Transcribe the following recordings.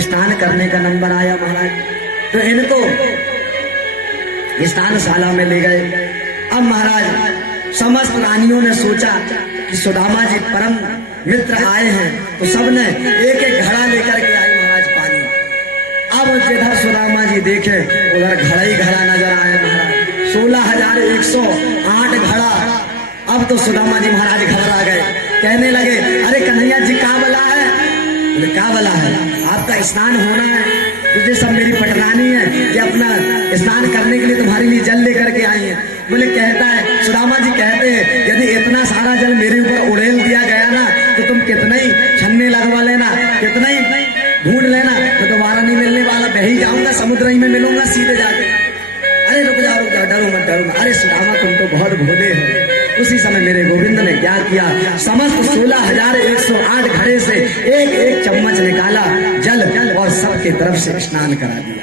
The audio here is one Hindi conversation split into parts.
स्नान करने का नंबर आया महाराज। तो इनको स्नानशाला में ले गए। अब महाराज समस्त रानियों ने सोचा कि सुदामा जी परम मित्र आए हैं, तो सबने एक एक घड़ा लेकर के आई महाराज पानी। अब जिधर सुदामा जी देखे उधर घड़ा ही घड़ा नजर आए महाराज। 16,108 घड़ा। अब तो सुदामा जी महाराज घबरा गए, कहने लगे अरे कन्हैया जी क्या बला है? बोले क्या बला है? आपका स्नान होना है, तुझे सब मेरी पटरानी है कि अपना स्नान करने के लिए तुम्हारे लिए जल लेकर के आई है। बोले कहता है, सुदामा जी कहते हैं यदि इतना सारा जल मेरे ऊपर उड़ेल दिया गया ना तो तुम कितना ही छन्ने लगवा लेना, कितना ही ढूंढ लेना, तो दोबारा नहीं मिलने वाला, बह ही जाऊंगा, समुद्र ही में मिलूंगा सीधे जाके। अरे रुक जाओ डरो मत डरो मत। अरे सुदामा तुम तो बहुत भोले हो। उसी समय मेरे गोविंद ने क्या किया, समस्त 16,108 घड़े से एक एक चम्मच निकाला जल और सबके तरफ से स्नान करा दिया।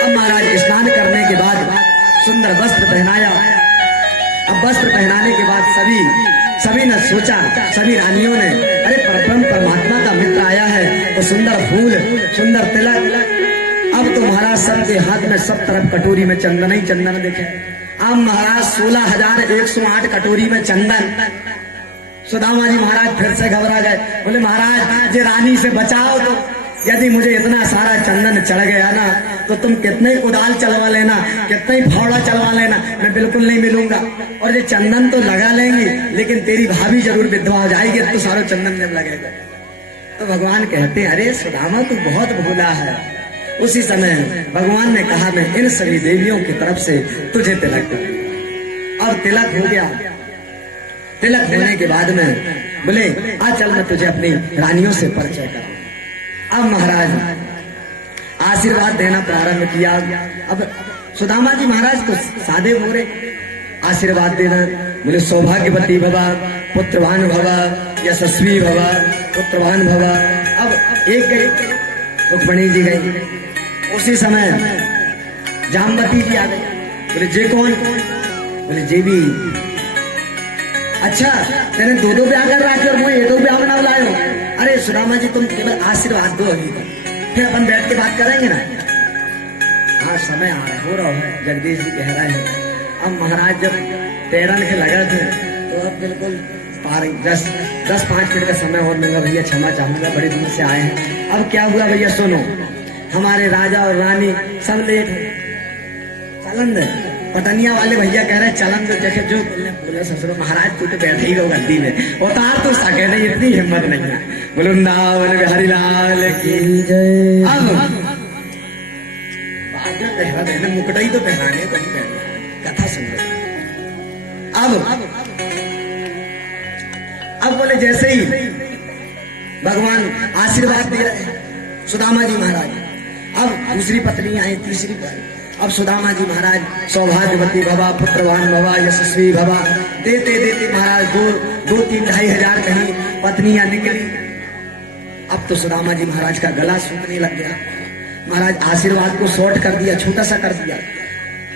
अब महाराज स्नान करने के बाद सुंदर वस्त्र पहनाया। अब वस्त्र पहनाने के बाद सभी ने सोचा, सभी रानियों ने, अरे परब्रह्म परमात्मा का मित्र आया है, तो सुंदर फूल, सुंदर तिलक। अब तो महाराज सबके हाथ में सब तरफ कटोरी में चंदन ही चंदन देखे। अब महाराज 16,108 कटोरी में चंदन। सुदामा जी महाराज फिर से घबरा गए। बोले महाराज ये रानी से बचाओ, तो यदि मुझे इतना सारा चंदन चढ़ गया ना तो तुम कितने ही कुदाल चलवा लेना, कितने ही फावड़ा चलवा लेना, मैं बिल्कुल नहीं मिलूंगा। और ये चंदन तो लगा लेंगी लेकिन तेरी भाभी जरूर विधवा हो जाएगी, तो सारा चंदन जब लगेगा। तो भगवान कहते अरे सुदामा तू बहुत भोला है। उसी समय भगवान ने कहा मैं इन सभी देवियों की तरफ से तुझे तिलक कर दूंगा। अब तिलक हो गया। तिलक होने के बाद में बोले आ चल मैं तुझे अपनी रानियों से परिचय कराऊं। अब महाराज आशीर्वाद देना प्रारंभ किया। अब सुदामा जी महाराज तो सादे बोले आशीर्वाद देना। बोले सौभाग्यवती भवा, पुत्रवान भवा, यशस्वी भवा, पुत्रवान भवा। अब एक गई, रुक्मणी जी गई। उसी समय जामवती जी आ गई। बोले जे कौन? बोले जे भी। अच्छा तेने दो ब्याह कर रखे और मुझे ये दो ब्याह बना लाए हो? अरे सुदामा जी तुम केवल आशीर्वाद दो, अभी फिर अपन बैठ के बात करेंगे ना। हाँ समय आ रहा हो रहा है, जगदीश जी कह रहे हैं। अब महाराज जब तैरन के लगे थे तो अब बिल्कुल 10-5 मिनट का समय और मिला। भैया क्षमा चाहूंगा, बड़ी दूर से आए हैं। अब क्या हुआ भैया सुनो, हमारे राजा और रानी सब लेट है। चलन दे पटनिया वाले भैया कह रहे चलन दे। देखे जो बोले ससुर महाराज तू तो बैठे ही हो गद्दी में, उतार तो सके नहीं, इतनी हिम्मत नहीं है। बोलो वृंदावन बिहारी लाल की जय। अब बाद में पहरा देना, मुकुट ही तो पहराने को कथा सुन रहे। अब बोले जैसे ही भगवान आशीर्वाद दे रहे हैं सुदामा जी महाराज। अब दूसरी पत्नी आई, तीसरी पर। अब सुदामा जी महाराज सौभाग्यवती भवा, पुत्रवान भवा, यशस्वी भवा देते देते महाराज 2-3-2,500 हजार कहीं पत्नियां निकली। अब तो सुदामा जी महाराज का गला सूखने लग गया। महाराज आशीर्वाद को शॉर्ट कर दिया, छोटा सा कर दिया,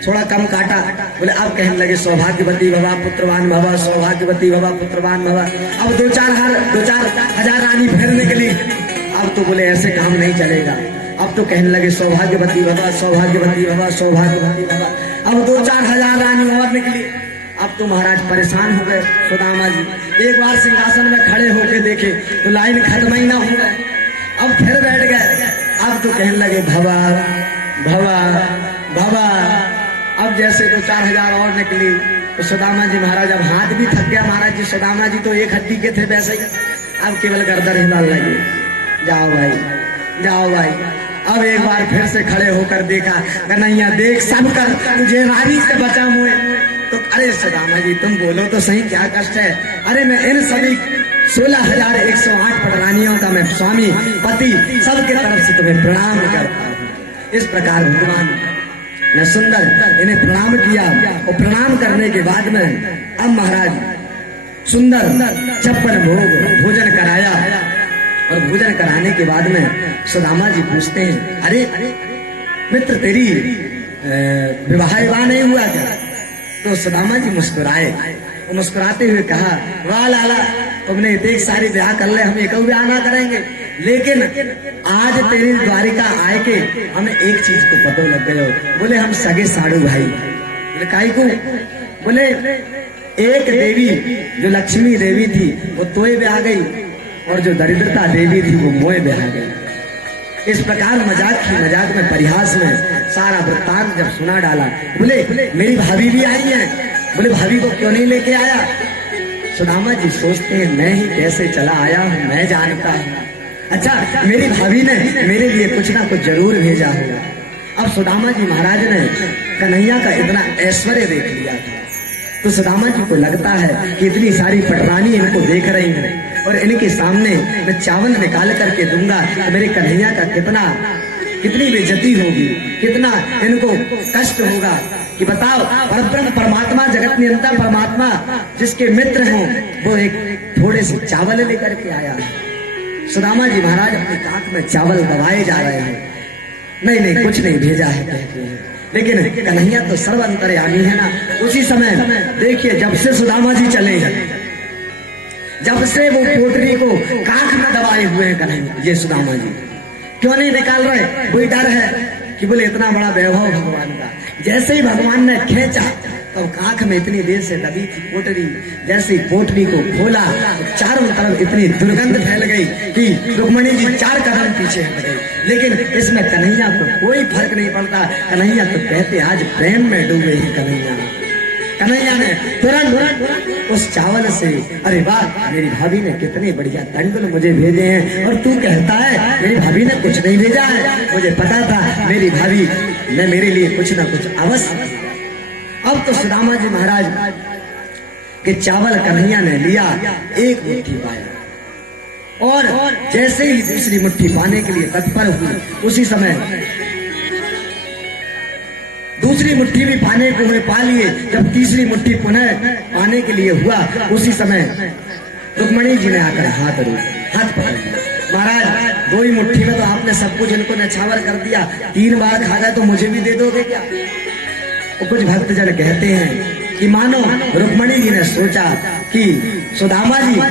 थोड़ा कम काटा। बोले अब कहने लगे सौभाग्यवती भवा, पुत्रवान भवा, सौभाग्यवती भवा, पुत्रवान भवा। अब 2-4 हजार रानी फिर निकली। अब तो बोले ऐसे काम नहीं चलेगा। अब तो कहने लगे सौभाग्यवती भवा, सौभाग्यवती भवा, सौभाग्यवती भवा। अब 2-4 हजार रानी और निकली। अब तो महाराज परेशान हो गए सुदामा जी। एक बार सिंहासन में खड़े होके देखे तो लाइन खत्म ही ना हो गए। अब फिर बैठ गए। अब तो कहने लगे भवा भवा भवा। अब जैसे 2-4 हजार और निकली तो सुदामा जी महाराज अब हाथ भी थक गया। महाराज जी सुदामा जी तो एक हड्डी के थे वैसे ही, अब केवल गर्दन हिलाने लगे। जाओ भाई, जाओ भाई। अब एक बार फिर से खड़े होकर देखा, कन्हैया देख सब कर तुझे रानी से बचा हुए। तो अरे सुदामा जी तुम बोलो तो सही क्या कष्ट है? अरे मैं इन सभी 16,108 पटरानियों का मैं स्वामी पति सबके तरफ से तुम्हें प्रणाम करता हूँ। इस प्रकार भगवान ने सुंदर इन्हें प्रणाम किया। और प्रणाम करने के बाद में अब महाराज सुंदर 56 भोग भोजन कराया। और भोजन कराने के बाद में सुदामा जी पूछते हैं अरे मित्र तेरी विवाह नहीं हुआ क्या? तो सुदामा जी मुस्कुराए। और मुस्कुराते हुए कहा वाह लाला तुमने इतने सारी ब्याह कर ले, हम एक ब्याह ना करेंगे? लेकिन आज तेरी द्वारिका आए के हमें एक चीज को पता लग गयो। बोले हम सगे साड़ू भाई। बोले काई को? बोले एक देवी जो लक्ष्मी देवी थी वो तोय में आ गई, और जो दरिद्रता देवी थी वो मोए में आ गई। इस प्रकार मजाक में परिहास में सारा वृत्तांत जब सुना डाला, बोले मेरी भाभी भी आई है। बोले भाभी को क्यों नहीं लेके आया? सुदामा जी सोचते हैं मैं ही कैसे चला आया हूँ, मैं जानता हूँ। अच्छा, मेरी भाभी ने मेरे लिए कुछ ना कुछ जरूर भेजा होगा। अब सुदामा जी महाराज ने कन्हैया का इतना ऐश्वर्य देख लिया था, तो सुदामा जी को लगता है कि इतनी सारी पटरानी इनको देख रही हैं और इनके सामने मैं चावल निकाल करके दूंगा तो मेरे कन्हैया का कितनी बेइज्जती होगी, कितना इनको कष्ट होगा। कि बताओ, परब्रह्म परमात्मा जगत नियंता परमात्मा जिसके मित्र हों वो एक थोड़े से चावल लेकर के आया है। सुदामा जी महाराज अपनी ताक में चावल दबाए जा रहे हैं। नहीं कुछ नहीं भेजा है कहते हैं, लेकिन कन्हैया तो सर्व अंतर्यामी है ना। उसी समय देखिए, जब से सुदामा जी चले हैं, जब से वो पोटरी को कांख में दबाए हुए हैं कन्हैया, ये सुदामा जी क्यों नहीं निकाल रहे? कोई डर है कि बोले इतना बड़ा वैभव भगवान का। जैसे ही भगवान ने खींचा तो कांख में इतनी देर से दबी थी पोटरी, जैसे ही पोटरी को खोला तो चारों तरफ इतनी दुर्गंध फैल गई कि रुक्मणी जी 4 कदम पीछे हट गई। लेकिन इसमें कन्हैया को कोई फर्क नहीं पड़ता। कन्हैया तो कहते आज प्रेम में डूबे हैं कन्हैया ने तुरंत उस चावल से, अरे वाह मेरी भाभी ने कितने बढ़िया तंडुल मुझे भेजे हैं, और तू कहता है मेरी भाभी ने कुछ नहीं भेजा है। मुझे पता था मेरी भाभी ने मेरे लिए कुछ ना कुछ अवश्य। अब तो सुदामा जी महाराज के चावल कन्हैया ने लिया, एक मुट्ठी पाया, और जैसे ही दूसरी मुट्ठी पाने के लिए तत्पर हुई, उसी समय दूसरी मुट्ठी भी पाने को हुए पा लिए। जब तीसरी मुट्ठी पुनः पाने के लिए हुआ, उसी समय रुक्मणी जी ने आकर हाथ पकड़ लिया। महाराज 2 ही मुट्ठी में तो आपने सब कुछ इनको नछावर कर दिया, 3 बार खा गए तो मुझे भी दे दोगे क्या? कुछ भक्तजन कहते हैं कि मानो रुक्मणी जी ने सोचा कि सुदामा जी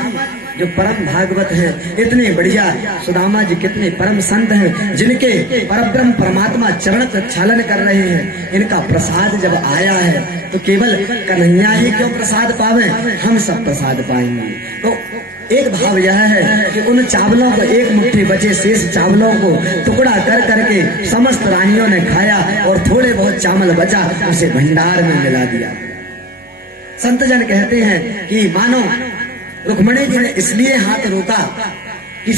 जो परम भागवत है, इतने बढ़िया सुदामा जी कितने परम संत हैं, जिनके परब्रह्म परमात्मा चरण प्रक्षालन कर रहे हैं, इनका प्रसाद जब आया है तो केवल कन्हैया ही क्यों प्रसाद पावे, हम सब प्रसाद पाएंगे। तो एक भाव यह है कि उन चावलों को, एक मुट्ठी बचे शेष चावलों को टुकड़ा कर करके समस्त रानियों ने खाया, और थोड़े बहुत चावल बचा उसे भंडार में मिला दिया। संतजन कहते हैं कि मानो रुक्मणी जी ने इसलिए हाथ रोका कि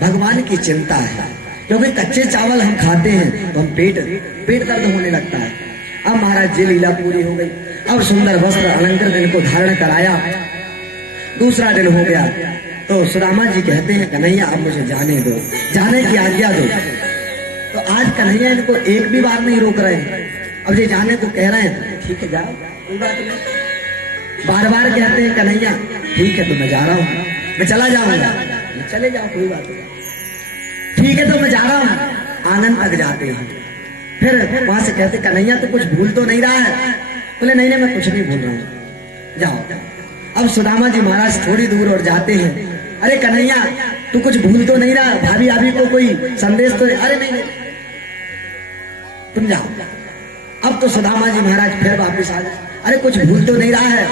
भगवान की चिंता है, क्योंकि कच्चे चावल हम खाते हैं तो हम पेट दर्द होने लगता है। अब महाराज जी लीला पूरी हो गई। अब सुंदर वस्त्र अलंकृत इनको धारण कराया। दूसरा दिन हो गया तो सुदामा जी कहते हैं कन्हैया अब मुझे जाने दो, जाने की आज्ञा दो। तो आज कन्हैया इनको एक भी बार नहीं रोक रहे हैं। अब ये जाने को कह रहे हैं, ठीक है जाओ, कोई बात नहीं। बार बार कहते हैं कन्हैया ठीक है तो मैं जा रहा हूँ, मैं चला जाऊंगा। चले जाओ, कोई बात नहीं। ठीक है तो मैं जा रहा हूँ। आंगन तक जाते हैं, फिर वहां से कहते कन्हैया तो कुछ भूल तो नहीं रहा है? बोले नहीं मैं कुछ नहीं भूल रहा हूँ, जाओ। अब सुदामा जी महाराज थोड़ी दूर और जाते हैं। अरे कन्हैया तू कुछ भूल तो नहीं रहा? भाभी आभी को कोई संदेश तो? अरे नहीं तुम जाओ। अब तो सुदामा जी महाराज फिर वापिस आ गए। अरे कुछ भूल तो नहीं रहा है?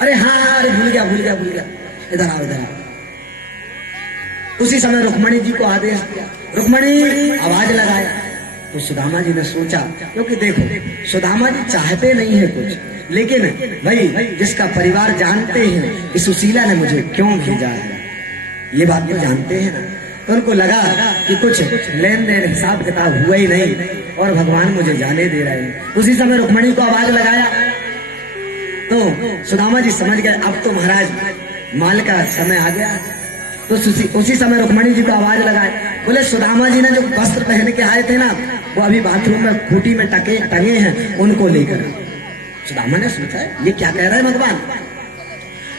अरे हाँ अरे भूल गया, इधर आओ। उसी समय रुक्मणी जी को आदेश दिया, रुक्मणी आवाज लगाया। तो सुदामा जी ने सोचा, क्योंकि देखो सुदामा जी चाहते नहीं है कुछ, लेकिन भाई जिसका परिवार जानते हैं कि सुशीला ने मुझे क्यों भेजा है, ये बात तो जानते हैं ना। तो उनको लगा कि कुछ लेन देन हिसाब किताब हुआ ही नहीं और भगवान मुझे जाने दे रहे हैं। उसी समय रुक्मणी को आवाज लगाया तो सुदामा जी समझ गए अब तो महाराज माल का समय आ गया। तो उसी समय रुक्मणी जी को आवाज लगाए, बोले सुदामा जी ने जो वस्त्र पहन के आए थे ना, वो अभी बाथरूम में खूटी में टंगे हैं, उनको लेकर। सुदामा ने सोचा ये क्या कह रहे हैं भगवान।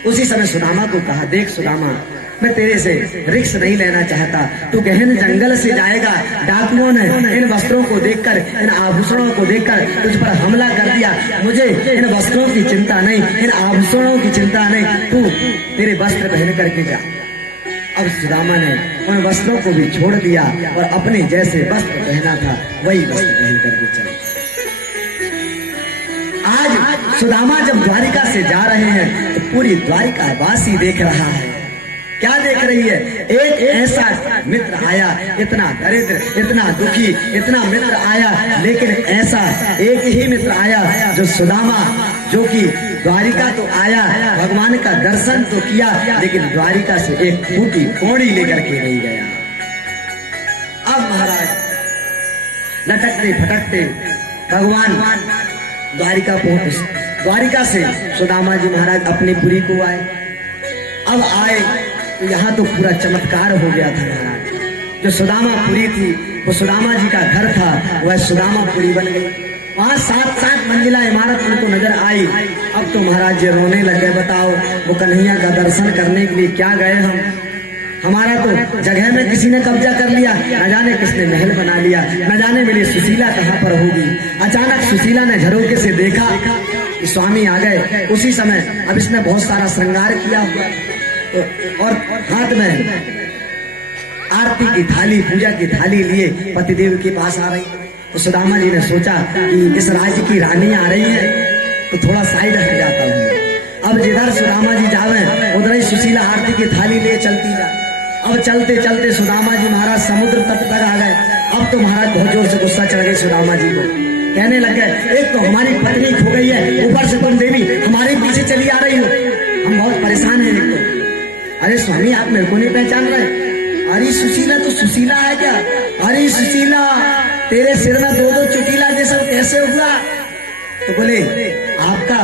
उसी समय सुदामा को कहा, देख सुदामा मैं तेरे से रिक्स नहीं लेना चाहता, तू गहन जंगल से जाएगा, डाकुओं ने इन वस्त्रों को देखकर, इन आभूषणों को देखकर तुझ पर हमला कर दिया। मुझे इन वस्त्रों की चिंता नहीं, इन आभूषणों की चिंता नहीं, तू तेरे वस्त्र पहन करके जा। अब सुदामा ने उन वस्त्रों को भी छोड़ दिया और अपने जैसे वस्त्र पहना था वही वस्त्र पहन करके चले। आज सुदामा जब द्वारिका से जा रहे हैं तो पूरी द्वारिका वासी देख रहा है। क्या देख रही है? एक ऐसा मित्र आया, इतना दरिद्र, इतना दुखी, इतना मित्र आया, लेकिन ऐसा एक ही मित्र आया जो सुदामा, जो कि द्वारिका तो आया, भगवान का दर्शन तो किया, लेकिन द्वारिका से एक फूटी कौड़ी लेकर के नहीं गया। अब महाराज लटकते फटकते भगवान द्वारिका पहुंचे। द्वारिका से सुदामा जी महाराज अपनी पुरी को आए। अब आए तो यहाँ तो पूरा चमत्कार हो गया था महाराज। जो सुदामापुरी थी वो सुदामा जी का घर था, वह सुदामापुरी बन गई। वहाँ 7-7 मंजिला इमारत उनको नजर आई। अब तो महाराज जी रोने लगे। बताओ, वो कन्हैया का दर्शन करने के लिए क्या गए हम? हमारा तो जगह में किसी ने कब्जा कर लिया, न जाने किसने महल बना लिया, न जाने मेरी सुशीला कहाँ पर होगी। अचानक सुशीला ने झरोके से देखा कि स्वामी आ गए। उसी समय अब इसने बहुत सारा श्रृंगार किया और हाथ में आरती की थाली, पूजा की थाली लिए पतिदेव के पास आ रही। तो सुदामा जी ने सोचा कि इस राज्य की रानी आ रही है तो थोड़ा साइड हट जाता हूँ। अब जिधर सुदामा जी जावे उधर ही सुशीला आरती की थाली लिए चलती जा। अब चलते चलते सुदामा जी महाराज समुद्र तट तक आ गए। अब तो महाराज बहुत जोर से गुस्सा चढ़ गई सुदामा जी को। कहने लग गए, एक तो हमारी पत्नी खो गई है, ऊपर से तुम देवी हमारे पीछे चली आ रही हो, हम बहुत परेशान हैं। एक तो अरे स्वामी, आप मेरे को नहीं पहचान रहे? अरे सुशीला तो सुशीला है क्या? अरे सुशीला, तेरे सिर में 2-2 चुटीला ये सब कैसे हुआ? तो बोले, आपका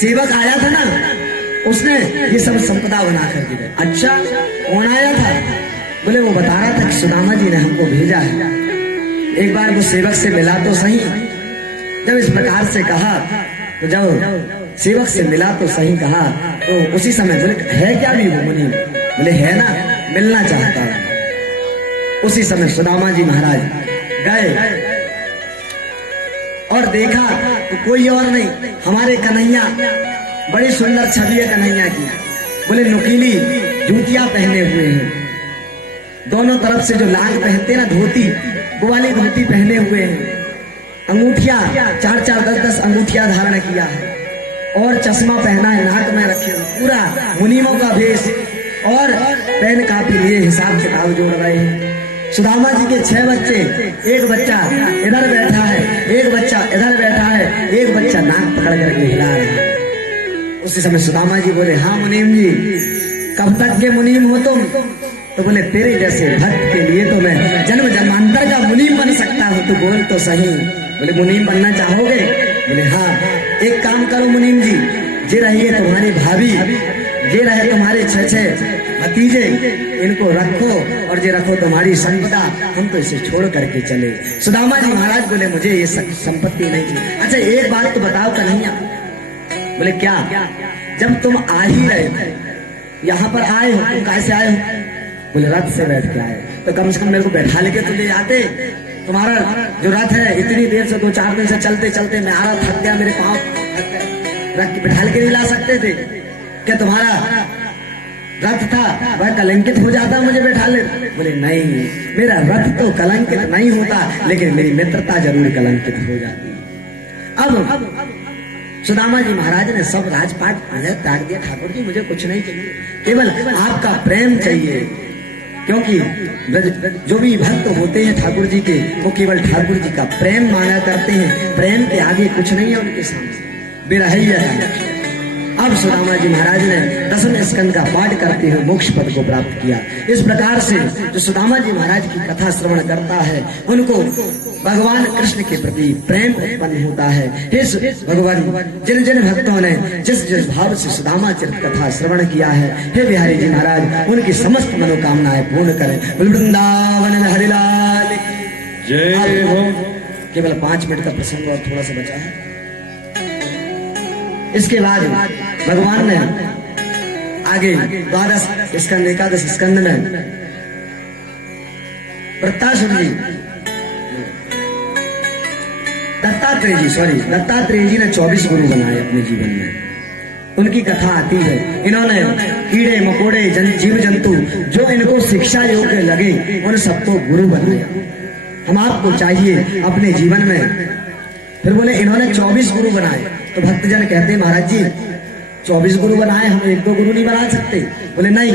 सेवक आया था ना, उसने ये सब संपदा बना कर दी। अच्छा, कौन आया था? बोले, वो बता रहा था कि सुदामा जी ने हमको भेजा है, एक बार वो सेवक से मिला तो सही। जब इस प्रकार से कहा तो जब सेवक से मिला तो सही कहा तो उसी समय बोले, है क्या भी वो मुनि? बोले, है ना, मिलना चाहता है। उसी समय सुदामा जी महाराज गए और देखा तो कोई और नहीं, हमारे कन्हैया। बड़ी सुंदर छवि है कन्हैया की। बोले, नुकीली जूतियां पहने हुए हैं, दोनों तरफ से जो लांग पहनते ना धोती, वो वाली धोती पहने हुए हैं। अंगूठिया 4-4, 10-10 अंगूठिया धारण किया है और चश्मा पहना है, नाक में रखे हुए, पूरा मुनीमों का भेष। और पेन कापी लिए हिसाब किताब जोड़ रहे हैं। सुदामा जी के 6 बच्चे, एक बच्चा इधर बैठा है, एक बच्चा इधर बैठा है, एक बच्चा नाक पकड़ करके हिला रहा है। उसी समय सुदामा जी बोले, हाँ मुनीम जी, कब तक के मुनीम हो तुम? तो बोले, तेरे जैसे भक्त के लिए तो मैं जन्म जन्मांतर का मुनीम बन सकता हूँ, तो बोल तो सही। बोले, मुनीम बनना चाहोगे? बोले, हाँ। एक काम करो मुनीम जी, ये रहिए तुम्हारी भाभी, ये रहे तुम्हारे 6 भतीजे, इनको रखो और ये रखो तुम्हारी संपदा, हम तो इसे छोड़ करके चले। सुदामा जी महाराज बोले, मुझे ये संपत्ति नहीं चाहिए। अच्छा, एक बात तो बताओ कन्हैया। बोले, क्या? जब तुम आ ही रहे थे, यहाँ पर आए हो, तुम कैसे आए हो? बोले, रथ से बैठ के आए। तो कम से कम मेरे को बैठा लेके तो ले आते। तुम्हारा जो रथ है इतनी देर से 2-4 दिन से चलते चलते मैं आ रहा, थक गया, मेरे पाँव रख के बैठा के नहीं ला सकते थे क्या? तुम्हारा रथ था वह कलंकित हो जाता मुझे बैठा ले? बोले, नहीं, मेरा रथ तो कलंकित नहीं होता, लेकिन मेरी मित्रता जरूर कलंकित हो जाती। अब सुदामा जी महाराज ने सब राजपाट त्याग दिया। ठाकुर जी, मुझे कुछ नहीं चाहिए, केवल आपका प्रेम चाहिए, क्योंकि जो भी भक्त होते हैं ठाकुर जी के, वो केवल ठाकुर जी का प्रेम मांगा करते हैं। प्रेम के आगे कुछ नहीं है उनके सामने, बिरहैया है। अब सुदामा जी महाराज ने 10वें स्कंद का पाठ करते हुए मोक्ष पद को प्राप्त किया। इस प्रकार से जो सुदामा जी महाराज की कथा श्रवण करता है, उनको भगवान कृष्ण के प्रति प्रेम उत्पन्न होता है। हे भगवान, जिन जिन भक्तों ने जिस जिस भाव से सुदामा चरित कथा श्रवण किया है, हे बिहारी जी महाराज उनकी समस्त मनोकामनाएं पूर्ण करें। वृंदावन में हरिलाल जय हो। केवल 5 मिनट का प्रसंग और थोड़ा सा बचा है। इसके बाद भगवान ने आगे 12 स्कंद, 11 स्कंद में वृत्तासुर जी, दत्तात्रेय जी ने 24 गुरु बनाए अपने जीवन में। उनकी कथा आती है। इन्होंने कीड़े मकोड़े जीव जंतु जो इनको शिक्षा योग्य लगे उन सबको गुरु बनाया। हम आपको चाहिए अपने जीवन में। फिर बोले इन्होंने 24 गुरु बनाए। तो भक्तजन कहते महाराज जी 24 गुरु बनाए, हम 1-2 गुरु नहीं बना सकते। बोले नहीं,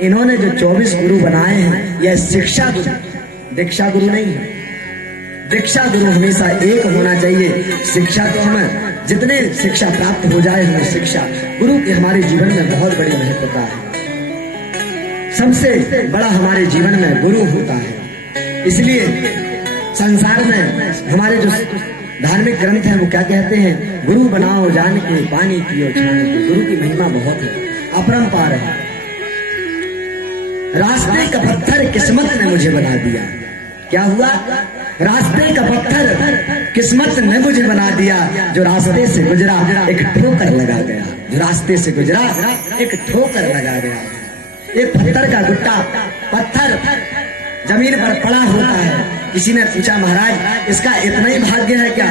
इन्होंने जो 24 गुरु बनाए हैं यह शिक्षा गुरु, दीक्षा गुरु नहीं है। दीक्षा गुरु हमेशा एक होना चाहिए। शिक्षा तो हमें जितने शिक्षा प्राप्त हो जाए हमें शिक्षा, गुरु की हमारे जीवन में बहुत बड़ी महत्वता है। सबसे बड़ा हमारे जीवन में गुरु होता है। इसलिए संसार में हमारे जो धार्मिक ग्रंथ हैं वो क्या कहते हैं, गुरु बनाओ जान के पानी पियो छान के। गुरु की महिमा बहुत है, अपरंपार है। रास्ते का पत्थर किस्मत ने मुझे बना दिया। क्या हुआ? रास्ते का पत्थर किस्मत ने मुझे बना दिया। जो रास्ते से गुजरा एक ठोकर लगा गया। जो रास्ते से गुजरा एक ठोकर लगा गया। एक पत्थर का गुट्टा पत्थर जमीन पर पड़ा होता है। किसी ने पूछा महाराज इसका इतना ही भाग्य है क्या,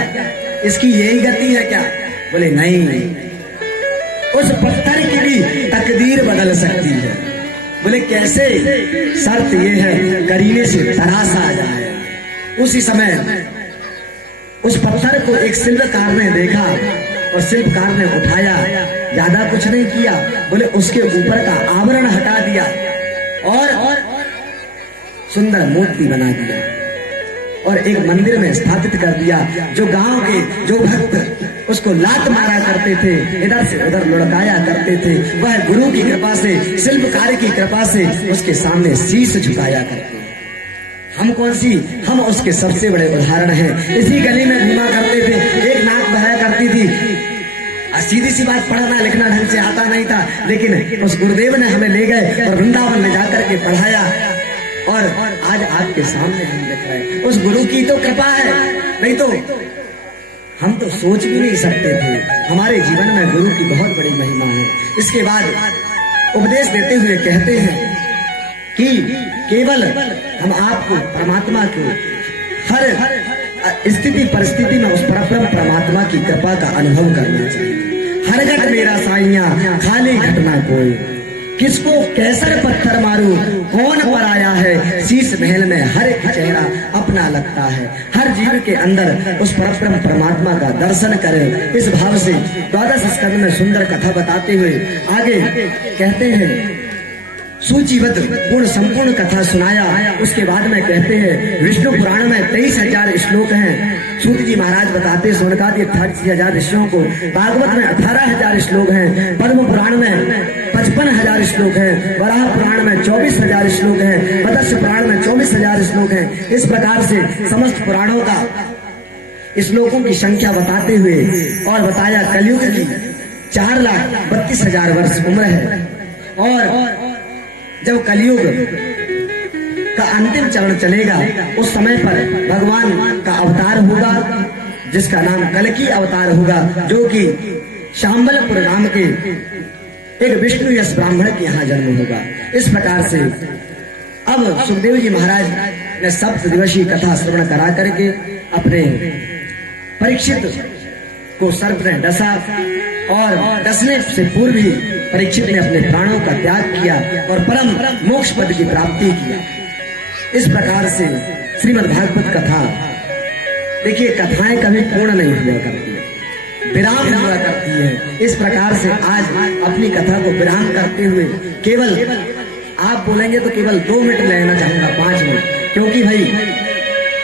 इसकी यही गति है क्या? बोले नहीं, उस पत्थर की भी तकदीर बदल सकती है। बोले कैसे? शर्त ये है करीने से तराशा आ जाए। उसी समय उस पत्थर को एक शिल्पकार ने देखा और शिल्पकार ने उठाया, ज्यादा कुछ नहीं किया। बोले उसके ऊपर का आवरण हटा दिया और सुंदर मूर्ति बना दिया और एक मंदिर में स्थापित कर दिया। जो गांव के जो भक्त उसको लात मारा करते थे, इधर से उधर लुढ़काया करते थे, वह गुरु की कृपा से, शिल्पकार की कृपा से उसके सामने शीश झुकाया करते। हम कौन सी? हम उसके सबसे बड़े उदाहरण हैं। इसी गली में घूमा करते थे, एक नाक बहाया करती थी। सीधी सी बात, पढ़ना लिखना ढंग से आता नहीं था, लेकिन उस गुरुदेव ने हमें ले गए और वृंदावन ले जाकर के पढ़ाया और आज आपके सामने हम देख रहे हैं। उस गुरु की तो कृपा है, नहीं तो हम तो सोच भी नहीं सकते थे। हमारे जीवन में गुरु की बहुत बड़ी महिमा है। इसके बाद उपदेश देते हुए कहते हैं कि केवल हम आपको परमात्मा को हर स्थिति परिस्थिति में उस परब्रह्म परमात्मा की कृपा का अनुभव करना चाहिए। हर घट मेरा साइया खाली घटना कोई, किसको कैसर पत्थर मारू कौन पर आया है। शीश महल में हर एक चेहरा अपना लगता है। हर जीव के अंदर उस परब्रह्म परमात्मा का दर्शन करें। इस भाव से 12 स्कंद में सुंदर कथा बताते हुए आगे कहते हैं सूचीबद्ध पूर्ण संपूर्ण कथा सुनाया। उसके बाद में कहते हैं विष्णु पुराण में 23,000 श्लोक हैं। सूत जी महाराज बताते हैं सोनकादि 88,000 ऋषियों को। भागवत में 18,000 श्लोक हैं। पद्म पुराण में 55,000 श्लोक हैं। वराह पुराण में 24,000 श्लोक हैं। मत्स्य पुराण में 24,000 श्लोक हैं। इस प्रकार से समस्त पुराणों का श्लोकों की संख्या बताते हुए और बताया कलयुग की 4,32,000 वर्ष उम्र है और जब कलयुग का अंतिम चरण चलेगा उस समय पर भगवान का अवतार होगा जिसका नाम कल्कि अवतार होगा, जो कि शाम्बलपुर नाम के एक विष्णु यश ब्राह्मण के यहाँ जन्म होगा। इस प्रकार से अब सुखदेव जी महाराज ने 7 दिवसीय कथा श्रवण करा करके अपने परीक्षित को सर्प ने डसा और डसने से पूर्व ही परीक्षित ने अपने प्राणों का त्याग किया और परम मोक्ष पद की प्राप्ति किया। इस प्रकार से श्रीमद् भागवत कथा, देखिए कथाएं कभी पूर्ण नहीं हुआ करती, विराम हुआ करती है। इस प्रकार से आज अपनी कथा को विराम करते हुए केवल आप बोलेंगे तो केवल 2 मिनट लेना चाहूंगा, 5 मिनट, क्योंकि भाई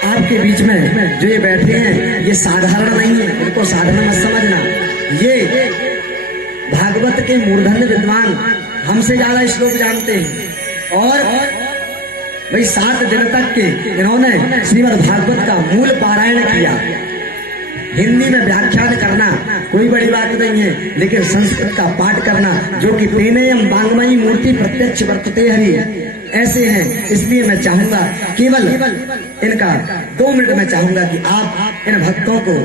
आपके बीच में जो ये बैठे हैं ये साधारण नहीं है, उनको साधारण मत समझना। ये भागवत के मूर्धन्य विद्वान हमसे ज्यादा श्लोक जानते हैं और भाई 7 दिन तक के इन्होंने श्रीमद् भागवत का मूल पारायण किया। हिंदी में व्याख्यान करना कोई बड़ी बात नहीं है, लेकिन संस्कृत का पाठ करना, जो कि तेनेयम वांग्मयी मूर्ति प्रत्यक्ष वर्तते हरि, ऐसे हैं। इसलिए मैं चाहूंगा केवल इनका 2 मिनट में चाहूंगा कि आप इन भक्तों को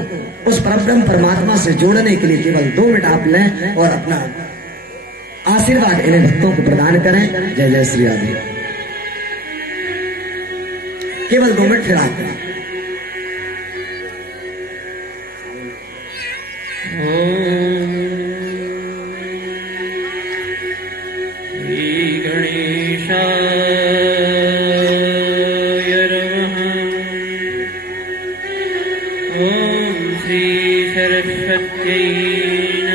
उस परब्रह्म परमात्मा से जोड़ने के लिए केवल 2 मिनट आप लें और अपना आशीर्वाद इन भक्तों को प्रदान करें। जय जय श्री राधे। केवल 2 मिनट फिर आप ॐ श्री सरस्वत्यै